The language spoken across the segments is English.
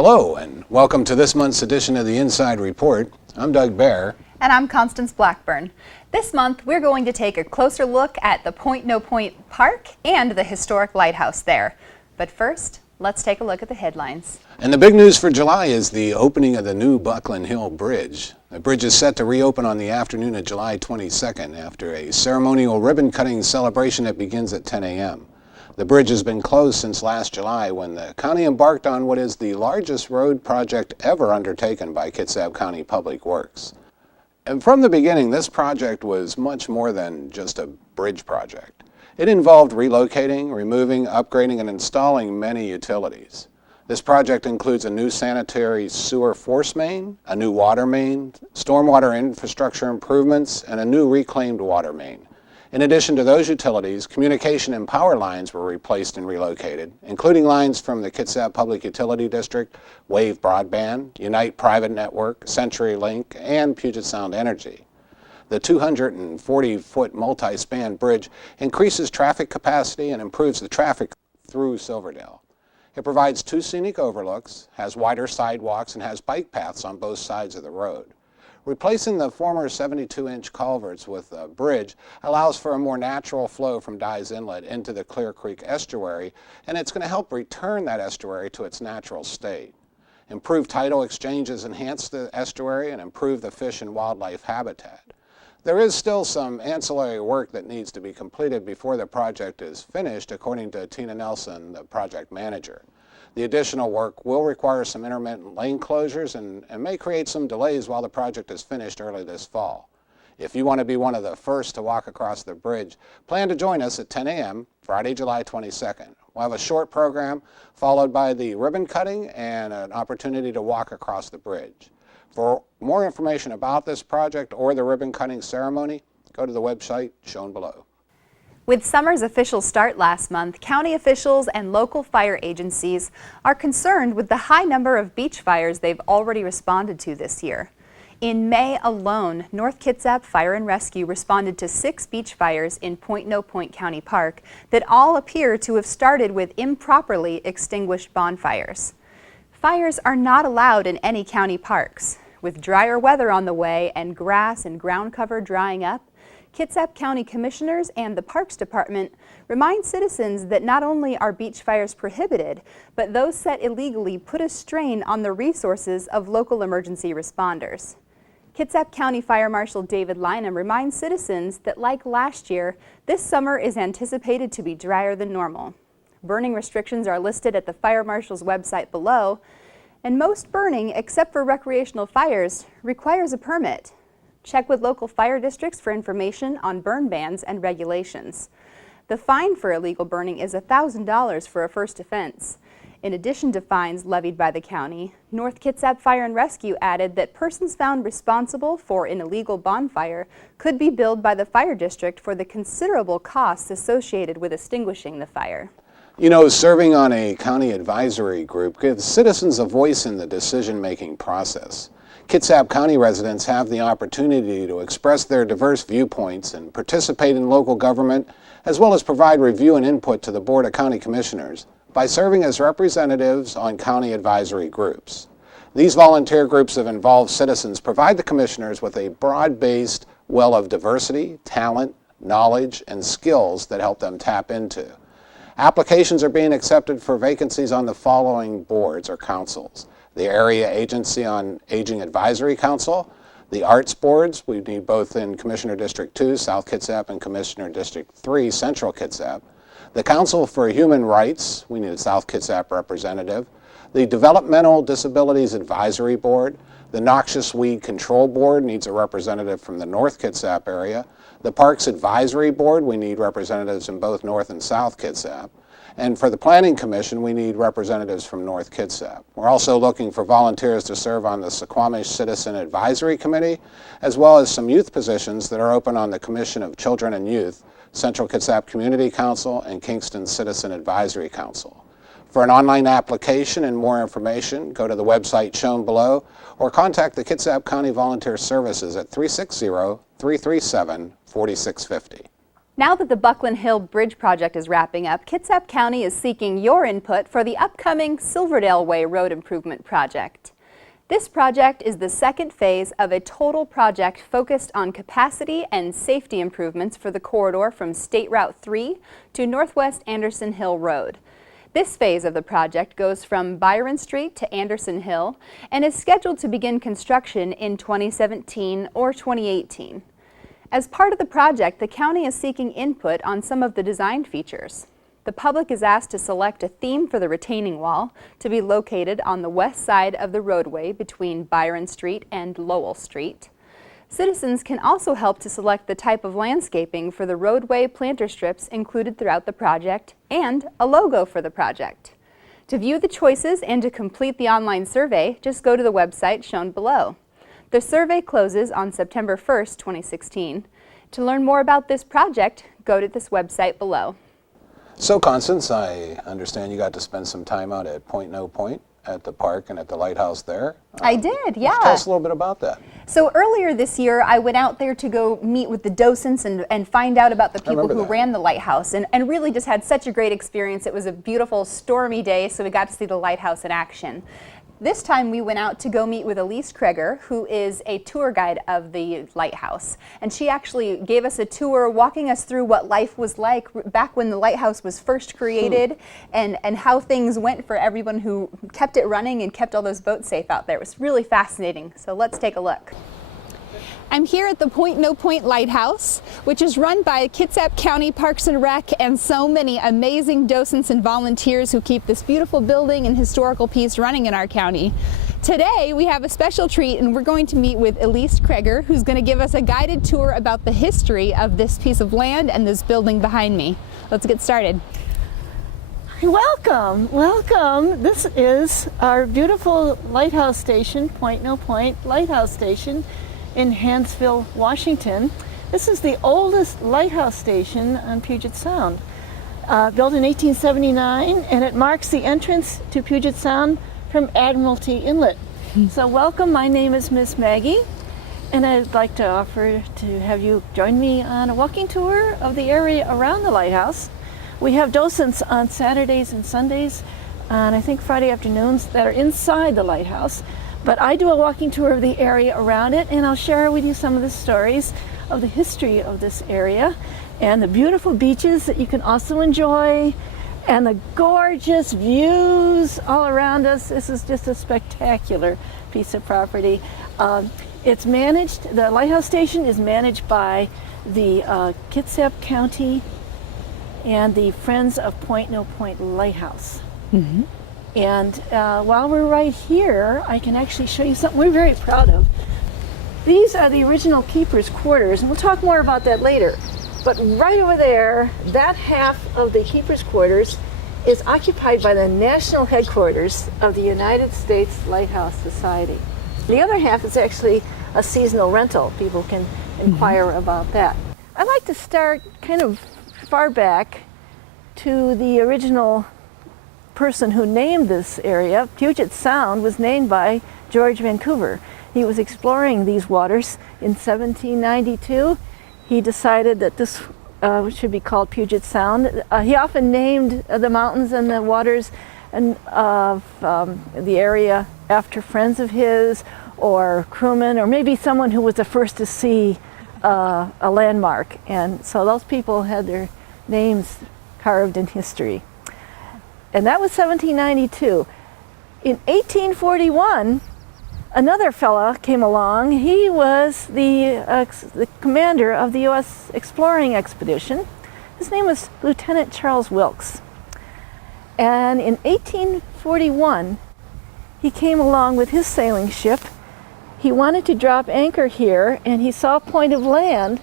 Hello, and welcome to this month's edition of the Inside Report. I'm Doug Baer. And I'm Constance Blackburn. This month, we're going to take a closer look at the Point No Point Park and the historic lighthouse there. But first, let's take a look at the headlines. And the big news for July is the opening of the new Buckland Hill Bridge. The bridge is set to reopen on the afternoon of July 22nd after a ceremonial ribbon-cutting celebration that begins at 10 a.m. The bridge has been closed since last July when the county embarked on what is the largest road project ever undertaken by Kitsap County Public Works. And from the beginning, this project was much more than just a bridge project. It involved relocating, removing, upgrading, and installing many utilities. This project includes a new sanitary sewer force main, a new water main, stormwater infrastructure improvements, and a new reclaimed water main. In addition to those utilities, communication and power lines were replaced and relocated, including lines from the Kitsap Public Utility District, Wave Broadband, Unite Private Network, CenturyLink, and Puget Sound Energy. The 240-foot multi-span bridge increases traffic capacity and improves the traffic through Silverdale. It provides two scenic overlooks, has wider sidewalks, and has bike paths on both sides of the road. Replacing the former 72-inch culverts with a bridge allows for a more natural flow from Dyes Inlet into the Clear Creek estuary, and it's going to help return that estuary to its natural state. Improved tidal exchanges enhance the estuary and improve the fish and wildlife habitat. There is still some ancillary work that needs to be completed before the project is finished, according to Tina Nelson, the project manager. The additional work will require some intermittent lane closures and may create some delays while the project is finished early this fall. If you want to be one of the first to walk across the bridge, plan to join us at 10 a.m. Friday, July 22nd. We'll have a short program followed by the ribbon cutting and an opportunity to walk across the bridge. For more information about this project or the ribbon cutting ceremony, go to the website shown below. With summer's official start last month, county officials and local fire agencies are concerned with the high number of beach fires they've already responded to this year. In May alone, North Kitsap Fire and Rescue responded to 6 beach fires in Point No Point County Park that all appear to have started with improperly extinguished bonfires. Fires are not allowed in any county parks. With drier weather on the way and grass and ground cover drying up, Kitsap County Commissioners and the Parks Department remind citizens that not only are beach fires prohibited, but those set illegally put a strain on the resources of local emergency responders. Kitsap County Fire Marshal David Lynham reminds citizens that, like last year, this summer is anticipated to be drier than normal. Burning restrictions are listed at the Fire Marshal's website below, and most burning, except for recreational fires, requires a permit. Check with local fire districts for information on burn bans and regulations. The fine for illegal burning is $1,000 for a first offense. In addition to fines levied by the county, North Kitsap Fire and Rescue added that persons found responsible for an illegal bonfire could be billed by the fire district for the considerable costs associated with extinguishing the fire. You know, serving on a county advisory group gives citizens a voice in the decision-making process. Kitsap County residents have the opportunity to express their diverse viewpoints and participate in local government, as well as provide review and input to the Board of County Commissioners by serving as representatives on county advisory groups. These volunteer groups of involved citizens provide the commissioners with a broad-based well of diversity, talent, knowledge, and skills that help them tap into. Applications are being accepted for vacancies on the following boards or councils: the Area Agency on Aging Advisory Council, the Arts Boards, we need both in Commissioner District 2, South Kitsap, and Commissioner District 3, Central Kitsap, the Council for Human Rights, we need a South Kitsap representative, the Developmental Disabilities Advisory Board, the Noxious Weed Control Board needs a representative from the North Kitsap area, the Parks Advisory Board, we need representatives in both North and South Kitsap, and for the Planning Commission, we need representatives from North Kitsap. We're also looking for volunteers to serve on the Suquamish Citizen Advisory Committee, as well as some youth positions that are open on the Commission of Children and Youth, Central Kitsap Community Council, and Kingston Citizen Advisory Council. For an online application and more information, go to the website shown below or contact the Kitsap County Volunteer Services at 360-337-4650. Now that the Buckland Hill Bridge project is wrapping up, Kitsap County is seeking your input for the upcoming Silverdale Way Road Improvement Project. This project is the second phase of a total project focused on capacity and safety improvements for the corridor from State Route 3 to Northwest Anderson Hill Road. This phase of the project goes from Byron Street to Anderson Hill and is scheduled to begin construction in 2017 or 2018. As part of the project, the county is seeking input on some of the design features. The public is asked to select a theme for the retaining wall to be located on the west side of the roadway between Byron Street and Lowell Street. Citizens can also help to select the type of landscaping for the roadway planter strips included throughout the project and a logo for the project. To view the choices and to complete the online survey, just go to the website shown below. The survey closes on September 1st, 2016. To learn more about this project, go to this website below. So, Constance, I understand you got to spend some time out at Point No Point at the park and at the Lighthouse there. I did, yeah. Tell us a little bit about that. So earlier this year, I went out there to go meet with the docents and find out about the people who ran the Lighthouse and really just had such a great experience. It was a beautiful, stormy day, so we got to see the Lighthouse in action. This time we went out to go meet with Elise Kreger, who is a tour guide of the Lighthouse. And she actually gave us a tour walking us through what life was like back when the Lighthouse was first created and how things went for everyone who kept it running and kept all those boats safe out there. It was really fascinating. So let's take a look. I'm here at the Point No Point Lighthouse, which is run by Kitsap County Parks and Rec and so many amazing docents and volunteers who keep this beautiful building and historical piece running in our county. Today we have a special treat and we're going to meet with Elise Kreger, who's going to give us a guided tour about the history of this piece of land and this building behind me. Let's get started. Welcome, welcome. This is our beautiful lighthouse station, Point No Point Lighthouse Station in Hansville, Washington. This is the oldest lighthouse station on Puget Sound, built in 1879, and it marks the entrance to Puget Sound from Admiralty Inlet. So welcome, my name is Miss Maggie, and I'd like to offer to have you join me on a walking tour of the area around the lighthouse. We have docents on Saturdays and Sundays, and I think Friday afternoons that are inside the lighthouse. But I do a walking tour of the area around it, and I'll share with you some of the stories of the history of this area and the beautiful beaches that you can also enjoy and the gorgeous views all around us. This is just a spectacular piece of property. It's managed, the lighthouse station is managed by the Kitsap County and the Friends of Point No Point Lighthouse. Mm-hmm. And while we're right here, I can actually show you something we're very proud of. These are the original keeper's quarters, and we'll talk more about that later. But right over there, that half of the keeper's quarters is occupied by the national headquarters of the United States Lighthouse Society. The other half is actually a seasonal rental. People can inquire about that. I'd like to start kind of far back to the original person who named this area. Puget Sound was named by George Vancouver. He was exploring these waters in 1792. He decided that this should be called Puget Sound. He often named the mountains and the waters and of the area after friends of his or crewmen or maybe someone who was the first to see a landmark. And so those people had their names carved in history. And that was 1792. In 1841, another fella came along. He was the commander of the U.S. exploring expedition. His name was Lieutenant Charles Wilkes. And in 1841, he came along with his sailing ship. He wanted to drop anchor here, and he saw a point of land.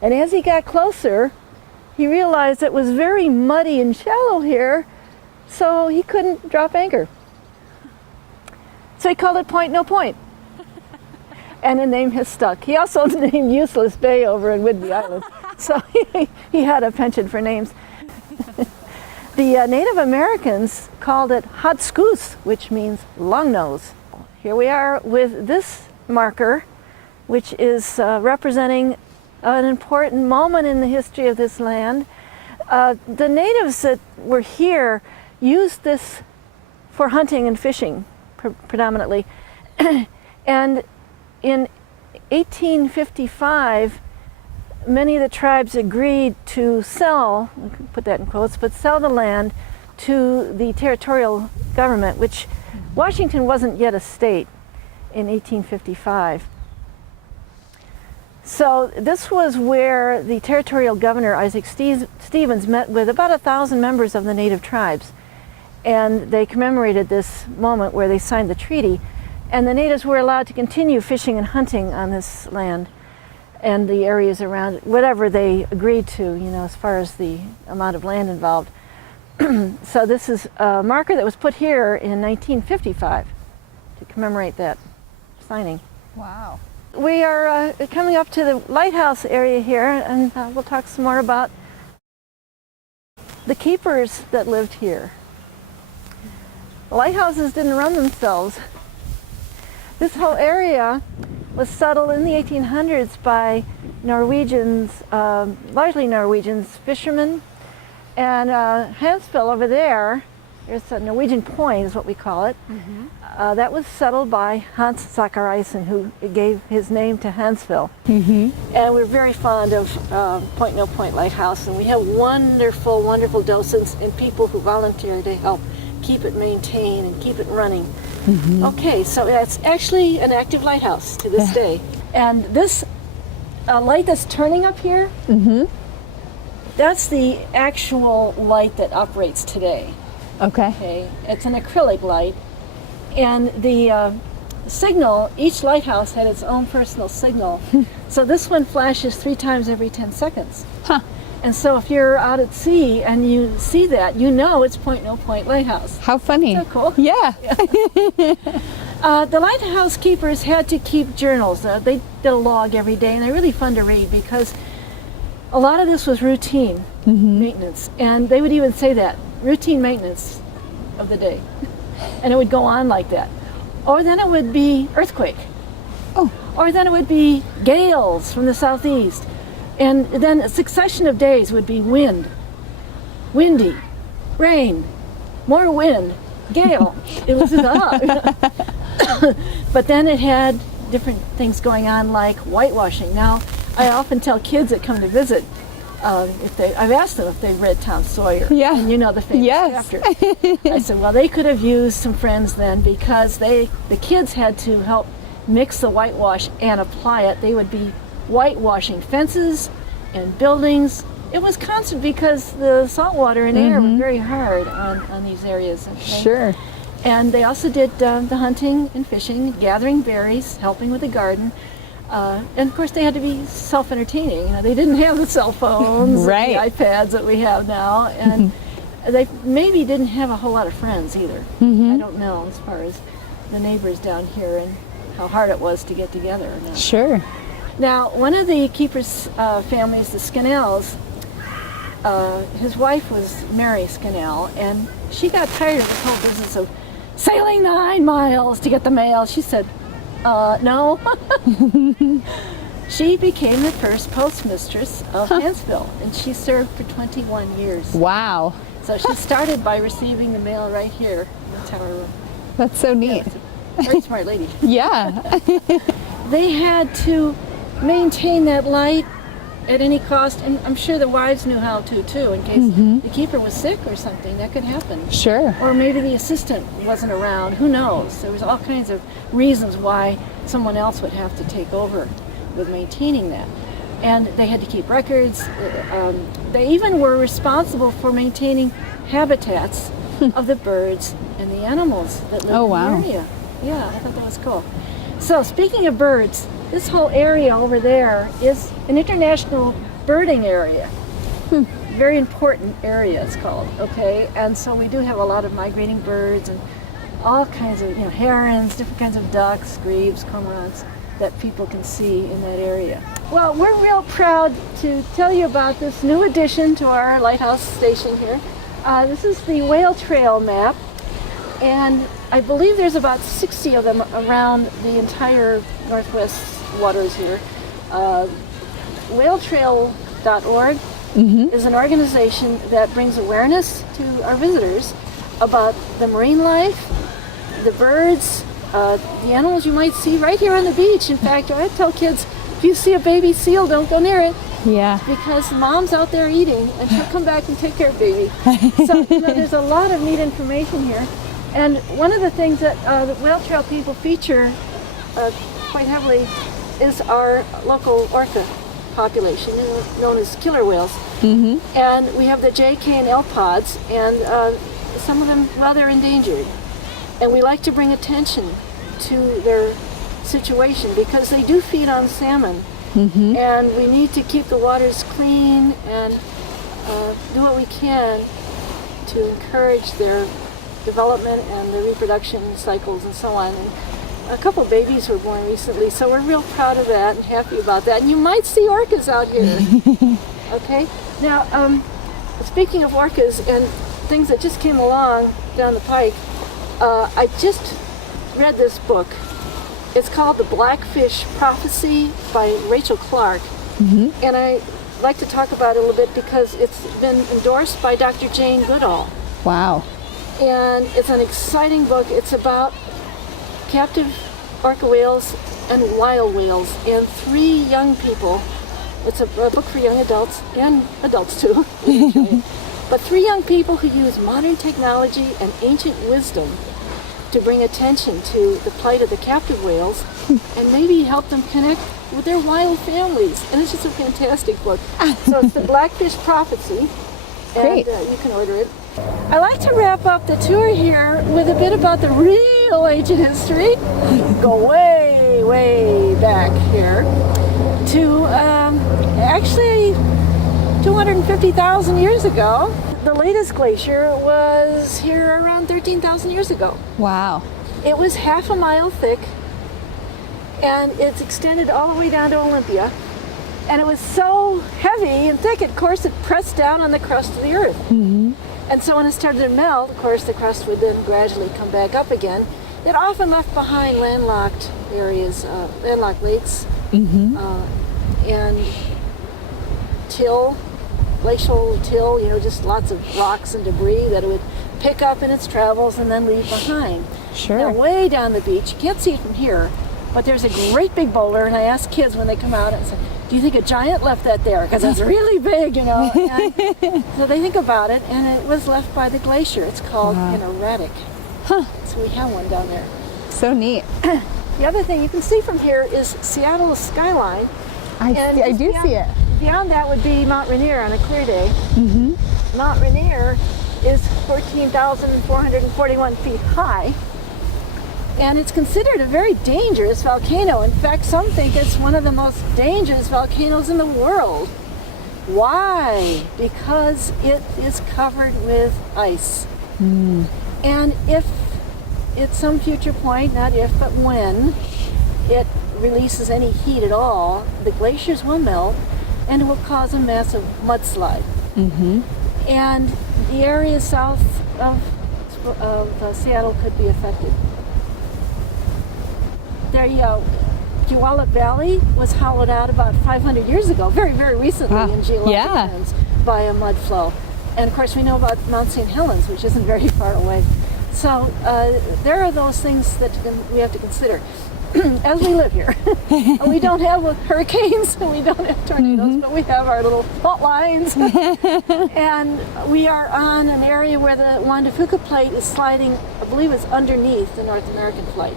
And as he got closer, he realized it was very muddy and shallow here, so he couldn't drop anchor. So he called it Point No Point. And the name has stuck. He also named Useless Bay over in Whidbey Island. So he had a penchant for names. The Native Americans called it Hotskoos, which means long nose. Here we are with this marker, which is representing an important moment in the history of this land. The natives that were here used this for hunting and fishing predominantly. And in 1855, many of the tribes agreed to sell, put that in quotes, but sell the land to the territorial government, which Washington wasn't yet a state in 1855. So this was where the territorial governor, Isaac Stevens, met with about 1,000 members of the native tribes. And they commemorated this moment where they signed the treaty. And the natives were allowed to continue fishing and hunting on this land and the areas around it, whatever they agreed to, you know, as far as the amount of land involved. So this is a marker that was put here in 1955 to commemorate that signing. Wow. We are coming up to the Lighthouse area here, and we'll talk some more about the keepers that lived here. The lighthouses didn't run themselves. This whole area was settled in the 1800s by Norwegians, largely Norwegians, fishermen. And Hansville over there, there's a Norwegian Point is what we call it. That was settled by Hans Zachariasen, who gave his name to Hansville. And we're very fond of Point No Point Lighthouse, and we have wonderful, wonderful docents and people who volunteer to help keep it maintained and keep it running. Okay, so it's actually an active lighthouse to this day. And this light that's turning up here, that's the actual light that operates today. Okay, it's an acrylic light, and the signal, each lighthouse had its own personal signal. So this one flashes 3 times every 10 seconds. And so if you're out at sea and you see that, you know it's Point No Point Lighthouse. How funny. Isn't that cool? Yeah. The lighthouse keepers had to keep journals. They did a log every day, and they're really fun to read because a lot of this was routine maintenance. And they would even say that, routine maintenance of the day. And it would go on like that. Or then it would be earthquake. Or then it would be gales from the southeast. And then a succession of days would be wind, windy, rain, more wind, gale. It was But then it had different things going on like whitewashing. Now, I often tell kids that come to visit, I've asked them if they've read Tom Sawyer. Yeah. And you know the famous chapter. I said, well, they could have used some friends then because the kids had to help mix the whitewash and apply it. They would be whitewashing fences and buildings. It was constant because the salt water and air were very hard on these areas. Sure. And they also did the hunting and fishing, gathering berries, helping with the garden. And of course they had to be self-entertaining. You know, they didn't have the cell phones Right. and the iPads that we have now. And they maybe didn't have a whole lot of friends either. I don't know as far as the neighbors down here and how hard it was to get together. Or not. Sure. Now, one of the keepers' families, the Scannells, his wife was Mary Scannell, and she got tired of this whole business of sailing 9 miles to get the mail. She said, no. She became the first postmistress of Hansville, and she served for 21 years. Wow. So she started by receiving the mail right here in the tower room. That's so neat. Yeah, very smart lady. Yeah. They had to maintain that light at any cost, and I'm sure the wives knew how to too, in case the keeper was sick or something. That could happen. Sure. Or maybe the assistant wasn't around. Who knows? There was all kinds of reasons why someone else would have to take over with maintaining that. And they had to keep records. They even were responsible for maintaining habitats of the birds and the animals that lived in the area. Yeah, I thought that was cool. So speaking of birds, this whole area over there is an international birding area. Very important area, it's called. Okay, and so we do have a lot of migrating birds and all kinds of, herons, different kinds of ducks, grebes, cormorants that people can see in that area. Well, we're real proud to tell you about this new addition to our lighthouse station here. This is the Whale Trail map, and I believe there's about 60 of them around the entire northwest waters here. whaletrail.org is an organization that brings awareness to our visitors about the marine life, the birds, the animals you might see right here on the beach. In fact, I tell kids, if you see a baby seal, don't go near it. Yeah. Because mom's out there eating, and she'll come back and take care of baby. So there's a lot of neat information here. And one of the things that the Whale Trail people feature quite heavily is our local orca population, known as killer whales. And we have the JK and L pods, and some of them, well, they're endangered. And we like to bring attention to their situation because they do feed on salmon. And we need to keep the waters clean and do what we can to encourage their development and their reproduction cycles and so on. And a couple babies were born recently, so we're real proud of that and happy about that. And you might see orcas out here. Okay? Now, speaking of orcas and things that just came along down the pike, I just read this book. It's called The Blackfish Prophecy by Rachel Clark. And I like to talk about it a little bit because it's been endorsed by Dr. Jane Goodall. Wow. And it's an exciting book. It's about captive orca whales and wild whales and 3 young people. It's a book for young adults and adults too. But 3 young people who use modern technology and ancient wisdom to bring attention to the plight of the captive whales and maybe help them connect with their wild families. And it's just a fantastic book. So it's The Blackfish Prophecy. And Great. you can order it. I like to wrap up the tour here with a bit about the real ancient history. Go way, way back here to actually 250,000 years ago. The latest glacier was here around 13,000 years ago. Wow. It was half a mile thick, and it's extended all the way down to Olympia. And it was so heavy and thick, of course, it pressed down on the crust of the Earth. And so when it started to melt, of course, the crust would then gradually come back up again. It often left behind landlocked areas, landlocked lakes, and glacial till, just lots of rocks and debris that it would pick up in its travels and then leave behind. Sure. Now, way down the beach, you can't see it from here, but there's a great big boulder, and I ask kids when they come out and say, do you think a giant left that there? Because it's really big, And so they think about it, and it was left by the glacier. It's called an erratic. So we have one down there. So neat. The other thing you can see from here is Seattle's skyline. I do see it. Beyond that would be Mount Rainier on a clear day. Mount Rainier is 14,441 feet high, and it's considered a very dangerous volcano. In fact, some think it's one of the most dangerous volcanoes in the world. Why? Because it is covered with ice. And if at some future point, not if, but when, it releases any heat at all, the glaciers will melt and it will cause a massive mudslide. And the area south of Seattle could be affected. Puyallup Valley was hollowed out about 500 years ago, very, very recently in geologic terms, by a mud flow. And of course we know about Mount St. Helens, which isn't very far away. So there are those things that we have to consider as we live here. We don't have hurricanes, and we don't have tornadoes, but we have our little fault lines. And we are on an area where the Juan de Fuca plate is sliding, I believe it's underneath the North American plate.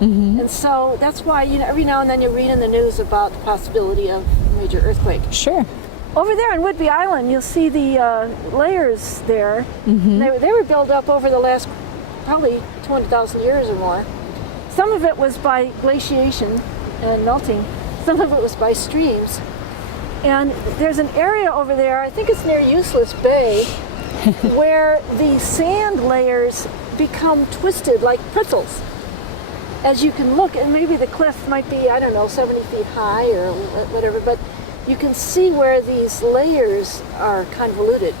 And so that's why every now and then you read in the news about the possibility of a major earthquake. Sure. Over there on Whidbey Island, you'll see the layers there. They were built up over the last probably 200,000 years or more. Some of it was by glaciation and melting. Some of it was by streams. And there's an area over there, I think it's near Useless Bay, where the sand layers become twisted like pretzels. As you can look, and maybe the cliff might be, 70 feet high or whatever, but you can see where these layers are convoluted.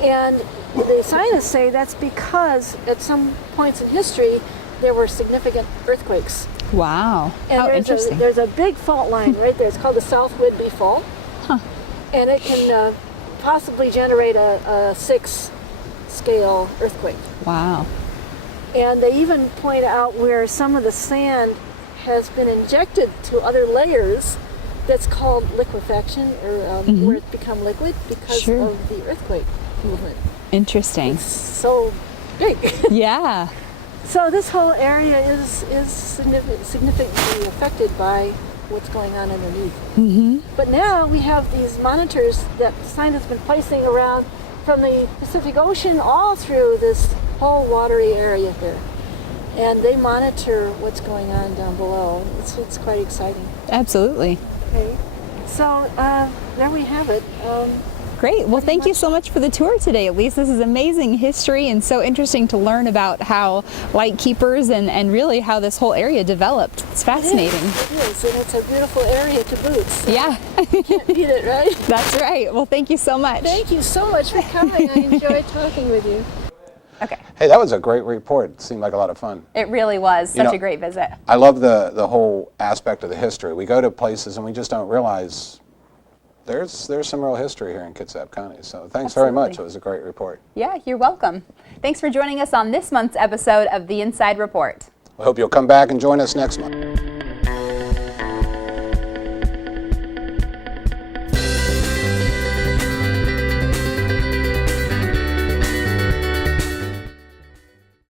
And the scientists say that's because at some points in history there were significant earthquakes Wow. And How there's interesting. there's a big fault line right there. It's called the South Whidbey Fault. Huh. And it can possibly generate a 6-scale earthquake. Wow. And they even point out where some of the sand has been injected to other layers that's called liquefaction, or where it's become liquid because Sure. of the earthquake movement. Interesting. So big. Yeah. So this whole area is significantly affected by what's going on underneath. But now we have these monitors that scientists have been placing around from the Pacific Ocean all through this whole watery area here. And they monitor what's going on down below. It's quite exciting. Absolutely. Okay. So there we have it. Great. Well, thank you so much for the tour today, Elise. This is amazing history and so interesting to learn about how light keepers and really how this whole area developed. It's fascinating. It is, and it's a beautiful area to boot. So Yeah. can't beat it, right? That's right. Well, thank you so much. Thank you so much for coming. I enjoyed talking with you. Okay. Hey, that was a great report. It seemed like a lot of fun. It really was such know, a great visit. I love the whole aspect of the history. We go to places and we just don't realize there's some real history here in Kitsap County. So thanks very much. It was a great report. Yeah, you're welcome. Thanks for joining us on this month's episode of The Inside Report. We hope you'll come back and join us next month.